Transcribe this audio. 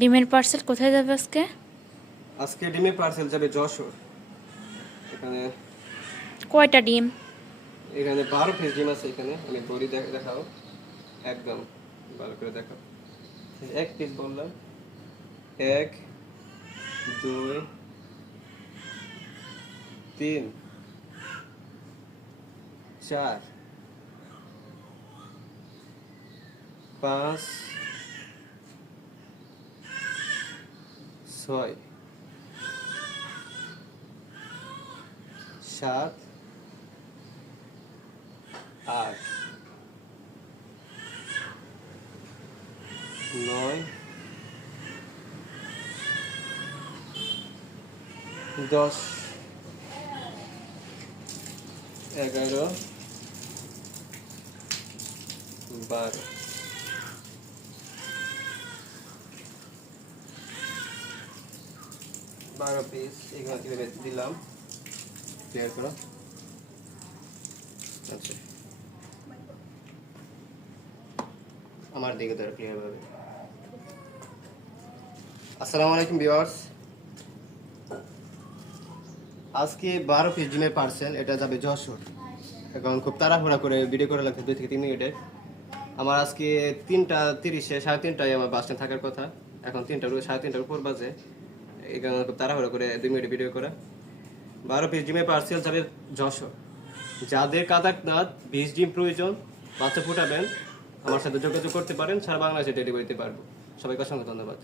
ডিমের পার্সেল কোথায় যাবে আজকে? আজকে ডিমের পার্সেল যাবে যশোর। এখানে কয়টা ডিম? এখানে 12 পিস ডিম আছে। এখানে আমি বড়ি দেখাও, একদম ভালো করে দেখাও। এক পিস বললাম, 1 2 3 4 5 6 7 8 9 10 11 12 পিস এখানে কিভাবে দিলাম ক্লিয়ার করো। আচ্ছা, আমার দিকে ধরো ক্লিয়ার ভাবে। আসসালামু আলাইকুম ভিউয়ার্স, আজকে 12 পিস ডিমের পার্সেল, এটা যাবে যশোর। এখন খুব তাড়াহুড়া করে ভিডিও করা লাগছে 2 থেকে 3 মিনিটে। আমার আজকে 3:30 3:30টায় আমার বাস স্ট্যান্ড থাকার কথা, এখন 3:30টার উপর বাজে। এই কারণে খুব তাড়াহুড়া করে 2 মিনিটে ভিডিও করা। 12 পিস ডিমের পার্সেল যাবে যশোর। যাদের কাদাকনাথ 20 ডিম প্রয়োজন, বাচ্চা ফুটাবেন, আমার সাথে যোগাযোগ করতে পারেন। সারা বাংলাদেশে ডেলিভারি দিতে পারবো। সবাইকে অসংখ্য ধন্যবাদ।